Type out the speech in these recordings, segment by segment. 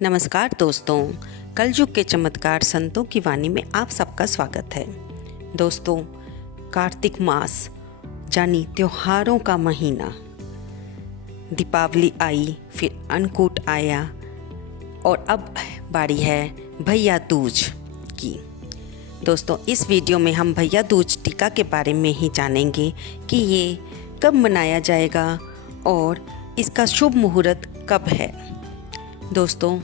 नमस्कार दोस्तों, कलयुग के चमत्कार संतों की वाणी में आप सबका स्वागत है। दोस्तों, कार्तिक मास यानी त्योहारों का महीना, दीपावली आई, फिर अन्नकूट आया और अब बारी है भैया दूज की। दोस्तों, इस वीडियो में हम भैया दूज टीका के बारे में ही जानेंगे कि ये कब मनाया जाएगा और इसका शुभ मुहूर्त कब है। दोस्तों,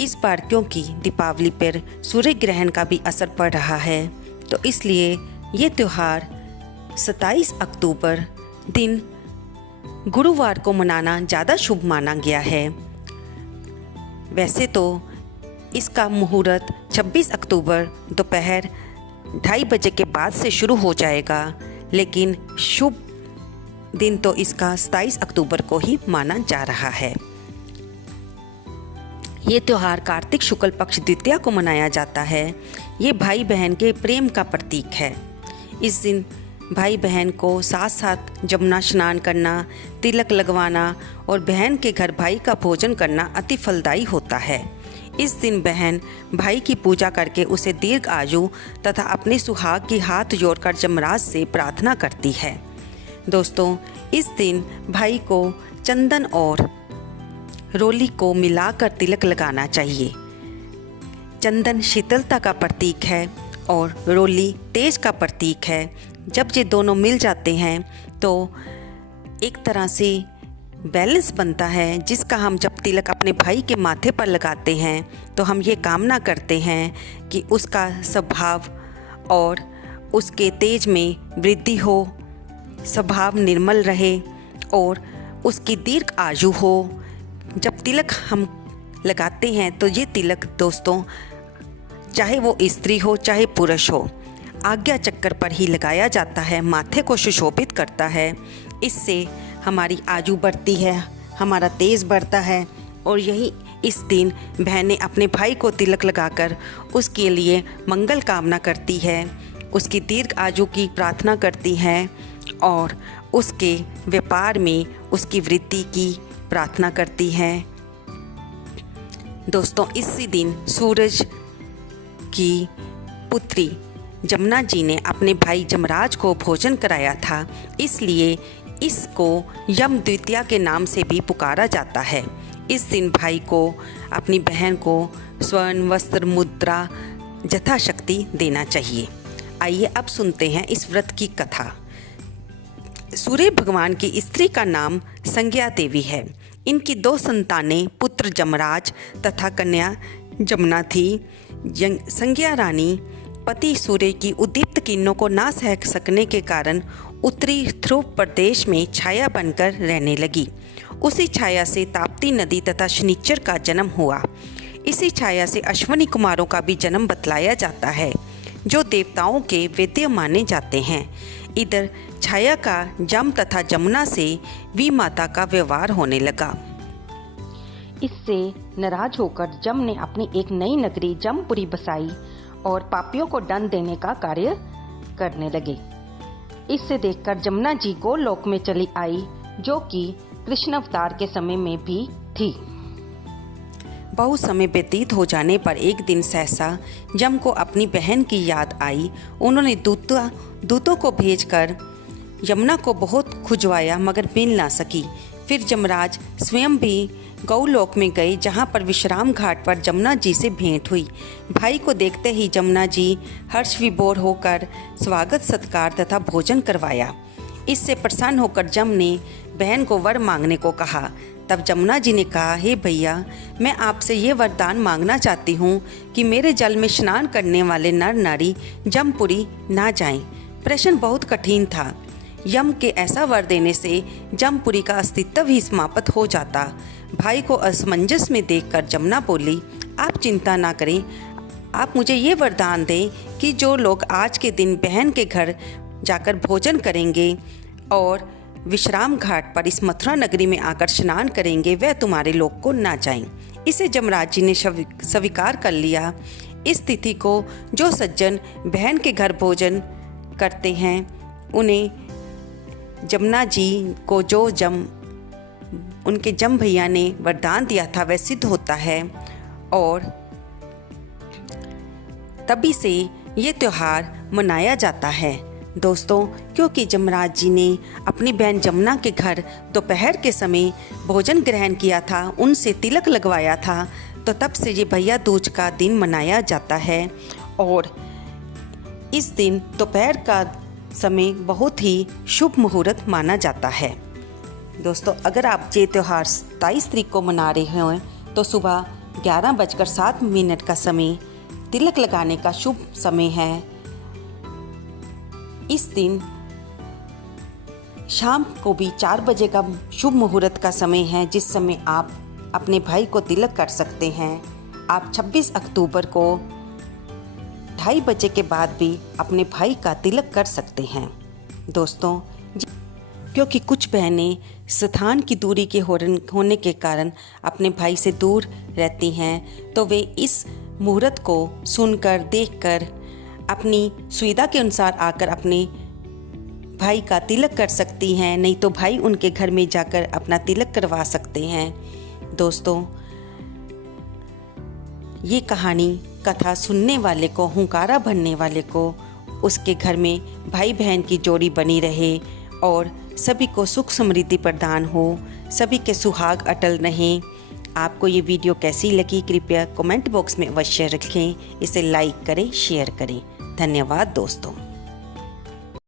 इस बार क्योंकि दीपावली पर सूर्य ग्रहण का भी असर पड़ रहा है, तो इसलिए ये त्यौहार 27 अक्टूबर दिन गुरुवार को मनाना ज़्यादा शुभ माना गया है। वैसे तो इसका मुहूर्त 26 अक्टूबर दोपहर 2:30 बजे के बाद से शुरू हो जाएगा, लेकिन शुभ दिन तो इसका 27 अक्टूबर को ही माना जा रहा है। ये त्यौहार कार्तिक शुक्ल पक्ष द्वितीया को मनाया जाता है। ये भाई बहन के प्रेम का प्रतीक है। इस दिन भाई बहन को साथ साथ जमुना स्नान करना, तिलक लगवाना और बहन के घर भाई का भोजन करना अति फलदायी होता है। इस दिन बहन भाई की पूजा करके उसे दीर्घ आयु तथा अपने सुहाग की हाथ जोड़कर जमराज से प्रार्थना करती है। दोस्तों, इस दिन भाई को चंदन और रोली को मिलाकर तिलक लगाना चाहिए। चंदन शीतलता का प्रतीक है और रोली तेज का प्रतीक है। जब ये दोनों मिल जाते हैं तो एक तरह से बैलेंस बनता है, जिसका हम जब तिलक अपने भाई के माथे पर लगाते हैं तो हम ये कामना करते हैं कि उसका स्वभाव और उसके तेज में वृद्धि हो, स्वभाव निर्मल रहे और उसकी दीर्घ आयु हो। जब तिलक हम लगाते हैं तो ये तिलक दोस्तों, चाहे वो स्त्री हो चाहे पुरुष हो, आज्ञा चक्कर पर ही लगाया जाता है। माथे को सुशोभित करता है। इससे हमारी आयु बढ़ती है, हमारा तेज बढ़ता है और यही इस दिन बहनें अपने भाई को तिलक लगाकर उसके लिए मंगल कामना करती है, उसकी दीर्घ आयु की प्रार्थना करती हैं और उसके व्यापार में उसकी वृद्धि की प्रार्थना करती हैं। दोस्तों, इसी दिन सूरज की पुत्री जमुना जी ने अपने भाई जमराज को भोजन कराया था, इसलिए इसको यम द्वितीया के नाम से भी पुकारा जाता है। इस दिन भाई को अपनी बहन को स्वर्ण वस्त्र मुद्रा यथाशक्ति देना चाहिए। आइए अब सुनते हैं इस व्रत की कथा। सूर्य भगवान की स्त्री का नाम संज्ञा देवी है। इनकी 2 संतानें पुत्र जमराज तथा कन्या जमुना थी। संज्ञा रानी पति सूर्य की उद्दीप्त किरणों को ना सह सकने के कारण उत्तरी ध्रुव प्रदेश में छाया बनकर रहने लगी। उसी छाया से ताप्ती नदी तथा शनिचर का जन्म हुआ। इसी छाया से अश्विनी कुमारों का भी जन्म बतलाया जाता है, जो देवताओं के वेद्य माने जाते हैं। इधर छाया का जम तथा जमुना से वी माता का व्यवहार होने लगा। इससे नाराज होकर जम ने अपनी एक नई नगरी जमपुरी बसाई और पापियों को दंड देने का कार्य करने लगे। इससे देखकर जमुना जी गोलोक में चली आई, जो कि कृष्ण अवतार के समय में भी थी। बहुत समय व्यतीत हो जाने पर एक दिन सहसा जम को अपनी बहन की याद आई। उन्होंने दूतों को भेजकर यमुना को बहुत खुजवाया, मगर मिल ना सकी। फिर जमराज स्वयं भी गौलोक में गए, जहाँ पर विश्राम घाट पर जमुना जी से भेंट हुई। भाई को देखते ही जमुना जी हर्ष विभोर होकर स्वागत सत्कार तथा भोजन करवाया। इससे प्रसन्न होकर जम ने बहन को वर मांगने को कहा। तब जमुना जी ने कहा, हे भैया, मैं आपसे ये वरदान मांगना चाहती हूँ कि मेरे जल में स्नान करने वाले नर नारी जमपुरी ना जाएं। प्रश्न बहुत कठिन था। यम के ऐसा वर देने से जमपुरी का अस्तित्व ही समाप्त हो जाता। भाई को असमंजस में देखकर जमुना बोली, आप चिंता ना करें, आप मुझे ये वरदान दें कि जो लोग आज के दिन बहन के घर जाकर भोजन करेंगे और विश्राम घाट पर इस मथुरा नगरी में आकर स्नान करेंगे, वह तुम्हारे लोक को ना जाएं। इसे जमराज जी ने स्वीकार कर लिया। इस तिथि को जो सज्जन बहन के घर भोजन करते हैं, उन्हें जमुना जी को जो जम उनके जम भैया ने वरदान दिया था वह सिद्ध होता है और तभी से ये त्यौहार मनाया जाता है दोस्तों। क्योंकि जमराज जी ने अपनी बहन जमुना के घर दोपहर के समय भोजन ग्रहण किया था, उनसे तिलक लगवाया था, तो तब से ये भैया दूज का दिन मनाया जाता है। और इस दिन दोपहर का समय बहुत ही शुभ मुहूर्त माना जाता है दोस्तों। अगर आप ये त्यौहार 27 तारीख को मना रहे हो तो सुबह 11:07 का समय तिलक लगाने का शुभ समय है। इस दिन शाम को भी 4 बजे का शुभ मुहूर्त का समय है, जिस समय आप अपने भाई को तिलक कर सकते हैं। आप 26 अक्टूबर को 2:30 बजे के बाद भी अपने भाई का तिलक कर सकते हैं दोस्तों। क्योंकि कुछ बहनें स्थान की दूरी के होने के कारण अपने भाई से दूर रहती हैं, तो वे इस मुहूर्त को सुनकर देखकर अपनी सुविधा के अनुसार आकर अपने भाई का तिलक कर सकती हैं, नहीं तो भाई उनके घर में जाकर अपना तिलक करवा सकते हैं दोस्तों। ये कथा सुनने वाले को, हुंकारा भरने वाले को, उसके घर में भाई बहन की जोड़ी बनी रहे और सभी को सुख समृद्धि प्रदान हो, सभी के सुहाग अटल रहें। आपको ये वीडियो कैसी लगी कृपया कमेंट बॉक्स में अवश्य रखें। इसे लाइक करें, शेयर करें। धन्यवाद दोस्तों।